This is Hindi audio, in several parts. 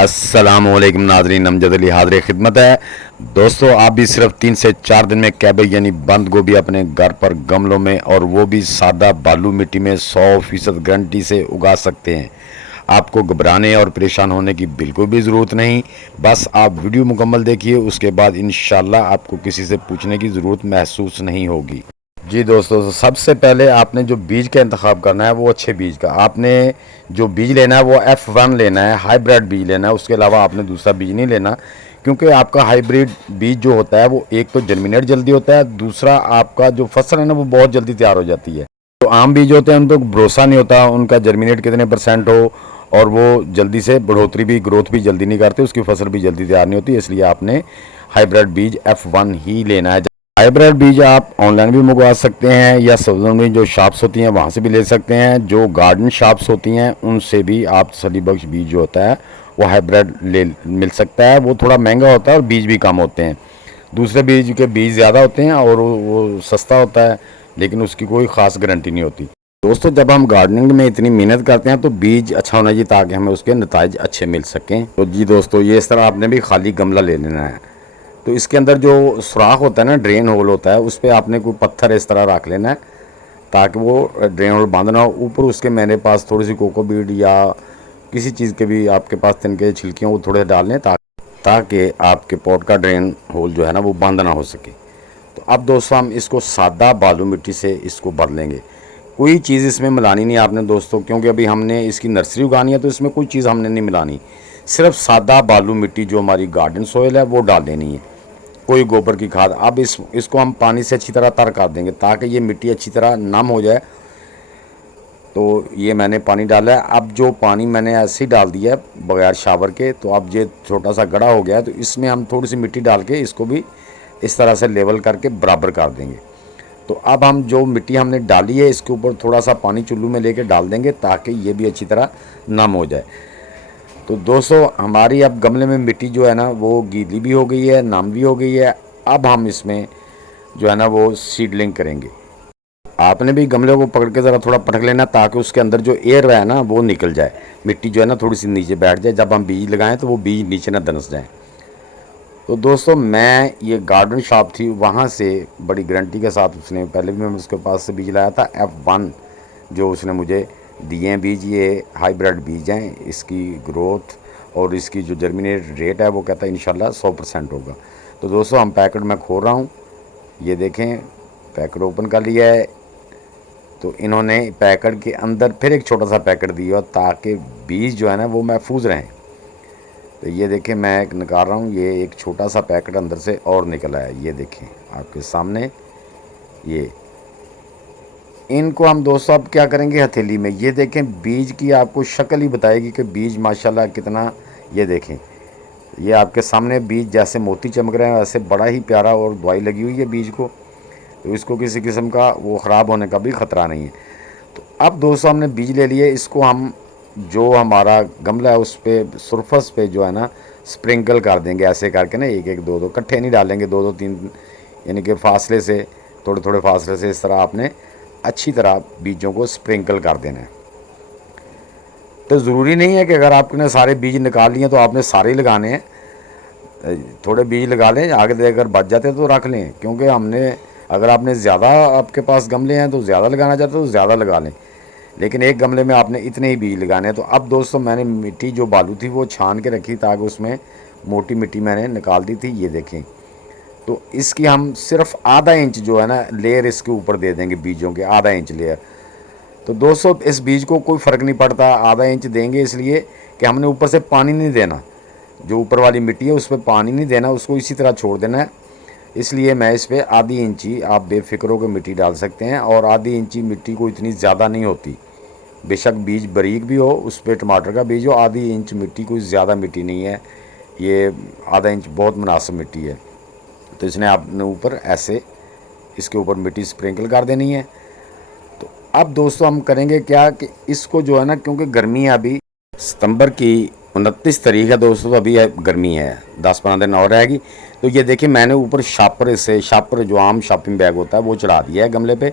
अस्सलामुअलैकुम नाज़रीन, अमजद अली हाज़िर खिदमत है। दोस्तों, आप भी सिर्फ 3 से 4 दिन में कैबेज यानी बंद गोभी अपने घर पर गमलों में और वो भी सादा बालू मिट्टी में 100% गारंटी से उगा सकते हैं। आपको घबराने और परेशान होने की बिल्कुल भी ज़रूरत नहीं। बस आप वीडियो मुकम्मल देखिए, उसके बाद इंशाल्लाह आपको किसी से पूछने की ज़रूरत महसूस नहीं होगी। जी दोस्तों, तो सबसे पहले आपने जो बीज का इंतखाब करना है वो अच्छे बीज का। आपने जो बीज लेना है वो F1 लेना है, हाइब्रिड बीज लेना है। उसके अलावा आपने दूसरा बीज नहीं लेना, क्योंकि आपका हाइब्रिड बीज जो होता है वो एक तो जर्मिनेट जल्दी होता है, दूसरा आपका जो फसल है ना वो बहुत जल्दी तैयार हो जाती है। तो आम बीज होते हैं उन तो भरोसा नहीं होता उनका जर्मिनेट कितने % हो, और वो जल्दी से बढ़ोतरी भी, ग्रोथ भी जल्दी नहीं करते, उसकी फसल भी जल्दी तैयार नहीं होती। इसलिए आपने हाइब्रिड बीज F1 ही लेना है। हाइब्रिड बीज आप ऑनलाइन भी मंगवा सकते हैं या सब्जियों में जो शॉप्स होती हैं वहाँ से भी ले सकते हैं। जो गार्डन शॉप्स होती हैं उनसे भी आप तसल्ली बख्श बीज जो होता है वो हाइब्रिड ले मिल सकता है। वो थोड़ा महंगा होता है और बीज भी कम होते हैं। दूसरे बीज के बीज ज़्यादा होते हैं और वो सस्ता होता है, लेकिन उसकी कोई ख़ास गारंटी नहीं होती। दोस्तों, जब हम गार्डनिंग में इतनी मेहनत करते हैं तो बीज अच्छा होना चाहिए ताकि हमें उसके नताइज अच्छे मिल सकें। तो जी दोस्तों, ये इस तरह आपने भी खाली गमला ले लेना है। तो इसके अंदर जो सुराख होता है ना, ड्रेन होल होता है, उस पर आपने कोई पत्थर इस तरह रख लेना है ताकि वो ड्रेन होल बंद ना हो। ऊपर उसके मेरे पास थोड़ी सी कोकोपीट या किसी चीज़ के भी आपके पास तिनके छिलके वो थोड़े डाल लें ताकि आपके पॉट का ड्रेन होल जो है ना वो बंद ना हो सके। तो अब दोस्तों, हम इसको सादा बालू मिट्टी से इसको भर लेंगे। कोई चीज़ इसमें मिलानी नहीं आपने दोस्तों, क्योंकि अभी हमने इसकी नर्सरी उगानी है तो इसमें कोई चीज़ हमने नहीं मिलानी। सिर्फ सादा बालू मिट्टी जो हमारी गार्डन सोयल है वो डाल देनी है, कोई गोबर की खाद। अब इसको हम पानी से अच्छी तरह तर कर देंगे ताकि ये मिट्टी अच्छी तरह नम हो जाए। तो ये मैंने पानी डाला है। अब जो पानी मैंने ऐसे ही डाल दिया है बगैर शावर के, तो अब ये छोटा सा गड़ा हो गया है, तो इसमें हम थोड़ी सी मिट्टी डाल के इसको भी इस तरह से लेवल करके बराबर कर देंगे। तो अब हम जो मिट्टी हमने डाली है इसके ऊपर थोड़ा सा पानी चुल्लू में लेके डाल देंगे ताकि ये भी अच्छी तरह नम हो जाए। तो दोस्तों, हमारी अब गमले में मिट्टी जो है ना वो गीली भी हो गई है, नम भी हो गई है। अब हम इसमें जो है ना वो सीडलिंग करेंगे। आपने भी गमले को पकड़ के ज़रा थोड़ा पटक लेना ताकि उसके अंदर जो एयर है ना वो निकल जाए, मिट्टी जो है ना थोड़ी सी नीचे बैठ जाए। जब हम बीज लगाएं तो वो बीज नीचे ना दनस जाए। तो दोस्तों, मैं ये गार्डन शॉप थी वहाँ से बड़ी गारंटी के साथ, उसने पहले भी मैं उसके पास से बीज लाया था F1 जो उसने मुझे दिए हैं बीज। ये हाइब्रिड बीज हैं। इसकी ग्रोथ और इसकी जो जर्मिनेट रेट है वो कहता है इंशाल्लाह 100% होगा। तो दोस्तों, हम पैकेट में खोल रहा हूँ, ये देखें पैकेट ओपन कर लिया है। तो इन्होंने पैकेट के अंदर फिर एक छोटा सा पैकेट दिया ताकि बीज जो है ना वो महफूज रहें। तो ये देखें, मैं एक निकाल रहा हूँ, ये एक छोटा सा पैकेट अंदर से और निकला है। ये देखें आपके सामने। ये इनको हम दोस्तों अब क्या करेंगे, हथेली में। ये देखें, बीज की आपको शक्ल ही बताएगी कि बीज माशाल्लाह कितना। ये देखें, ये आपके सामने बीज जैसे मोती चमक रहे हैं वैसे बड़ा ही प्यारा, और दवाई लगी हुई है बीज को, तो इसको किसी किस्म का वो ख़राब होने का भी ख़तरा नहीं है। तो अब दोस्तों, हमने बीज ले लिए, इसको हम जो हमारा गमला है उस पर सरफस पे जो है ना स्प्रिंकल कर देंगे ऐसे करके ना, एक एक दो दो इकट्ठे नहीं डालेंगे, दो दो तीन, यानी कि फासले से, थोड़े थोड़े फासले से इस तरह आपने अच्छी तरह बीजों को स्प्रिंकल कर देना है। तो ज़रूरी नहीं है कि अगर आपने सारे बीज निकाल लिए तो आपने सारे लगाने हैं। थोड़े बीज लगा लें, आगे अगर बच जाते हैं तो रख लें, क्योंकि हमने, अगर आपने ज़्यादा आपके पास गमले हैं तो ज़्यादा लगाना चाहते हो तो ज़्यादा लगा लें, लेकिन एक गमले में आपने इतने ही बीज लगाने हैं। तो अब दोस्तों, मैंने मिट्टी जो बालू थी वो छान के रखी ताकि उसमें मोटी मिट्टी मैंने निकाल दी थी। ये देखें, तो इसकी हम सिर्फ आधा इंच जो है ना लेयर इसके ऊपर दे देंगे, बीजों के आधा इंच लेयर। तो दोस्तों, इस बीज को कोई फ़र्क नहीं पड़ता, आधा इंच देंगे इसलिए कि हमने ऊपर से पानी नहीं देना। जो ऊपर वाली मिट्टी है उस पर पानी नहीं देना, उसको इसी तरह छोड़ देना है। इसलिए मैं इस पर आधी इंची, आप बेफिक्र होकर मिट्टी डाल सकते हैं, और आधी इंची मिट्टी को इतनी ज़्यादा नहीं होती। बेशक बीज बारीक भी हो, उस पर टमाटर का बीज हो, आधी इंच मिट्टी कोई ज़्यादा मिट्टी नहीं है। ये आधा इंच बहुत मुनासिब मिट्टी है। तो इसने आपने ऊपर ऐसे इसके ऊपर मिट्टी स्प्रिंकल कर देनी है। तो अब दोस्तों, हम करेंगे क्या कि इसको जो है ना, क्योंकि गर्मी है, अभी सितंबर की 29 तारीख है दोस्तों, तो अभी गर्मी है, 10-15 दिन और रहेगी। तो ये देखिए, मैंने ऊपर शापर जो आम शॉपिंग बैग होता है वो चढ़ा दिया है गमले पे,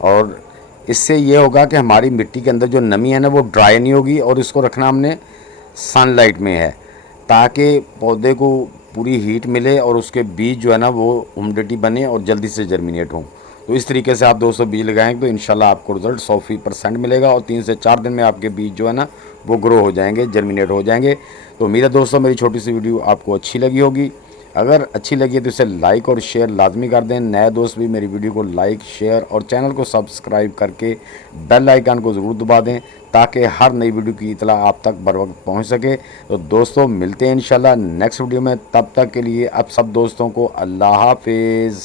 और इससे ये होगा कि हमारी मिट्टी के अंदर जो नमी है ना वो ड्राई नहीं होगी। और इसको रखना हमने सनलाइट में है, ताकि पौधे को पूरी हीट मिले और उसके बीज जो है ना वो ह्यूमिडिटी बने और जल्दी से जर्मिनेट हों। तो इस तरीके से आप दोस्तों बीज लगाएंगे तो इंशाल्लाह आपको रिजल्ट 100% मिलेगा और 3 से 4 दिन में आपके बीज जो है ना वो ग्रो हो जाएंगे, जर्मिनेट हो जाएंगे। तो उम्मीद है दोस्तों मेरी छोटी सी वीडियो आपको अच्छी लगी होगी। अगर अच्छी लगी है तो इसे लाइक और शेयर लाजमी कर दें। नए दोस्त भी मेरी वीडियो को लाइक, शेयर और चैनल को सब्सक्राइब करके बेल आइकन को ज़रूर दबा दें ताकि हर नई वीडियो की इतला आप तक बर वक्त पहुँच सके। तो दोस्तों मिलते हैं इंशाल्लाह नेक्स्ट वीडियो में, तब तक के लिए अब सब दोस्तों को अल्लाह हाफिज़।